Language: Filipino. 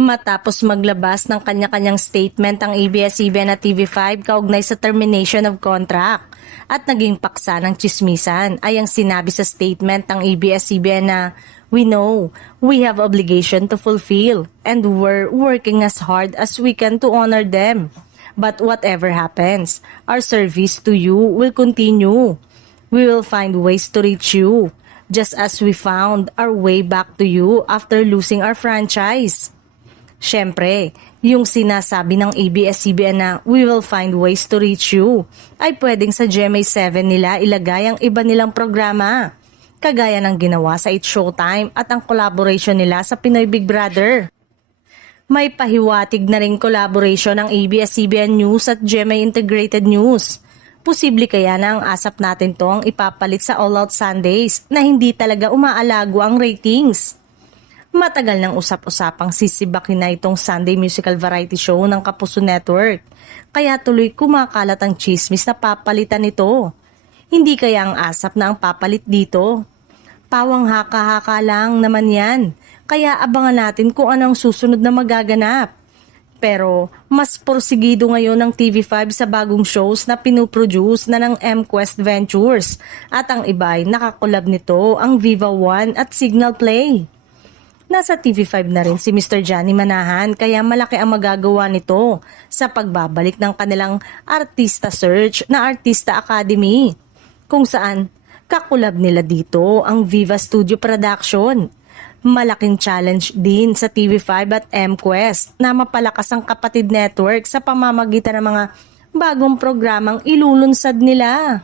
Matapos maglabas ng kanya-kanyang statement ang ABS-CBN at TV5 kaugnay sa termination of contract at naging paksa ng tsismisan ay ang sinabi sa statement ng ABS-CBN na we know we have obligation to fulfill and we're working as hard as we can to honor them. But whatever happens, our service to you will continue. We will find ways to reach you, just as we found our way back to you after losing our franchise. Siyempre, yung sinasabi ng ABS-CBN na we will find ways to reach you ay pwedeng sa GMA7 nila ilagay ang iba nilang programa, kagaya ng ginawa sa It's Showtime at ang collaboration nila sa Pinoy Big Brother. May pahiwatig na ring collaboration ng ABS-CBN News at GMA Integrated News. Posible kaya na ang ASAP natin to ang ipapalit sa All Out Sundays na hindi talaga umaalago ang ratings. Matagal nang usap-usapang sisibakin na itong Sunday musical variety show ng Kapuso Network. Kaya tuloy kumakalat ang chismis na papalitan ito. Hindi kaya ang ASAP na ang papalit dito? Pawang haka-haka lang naman yan. Kaya abangan natin kung anong susunod na magaganap. Pero mas porsigido ngayon ng TV5 sa bagong shows na pinuproduce na ng MQuest Ventures. At ang iba ay nakakolab nito ang Viva One at Signal Play. Nasa TV5 na rin si Mr. Johnny Manahan kaya malaki ang magagawa nito sa pagbabalik ng kanilang Artista Search na Artista Academy, kung saan kakulab nila dito ang Viva Studio Production. Malaking challenge din sa TV5 at MQuest na mapalakas ang kapatid network sa pamamagitan ng mga bagong programang ilulunsad nila.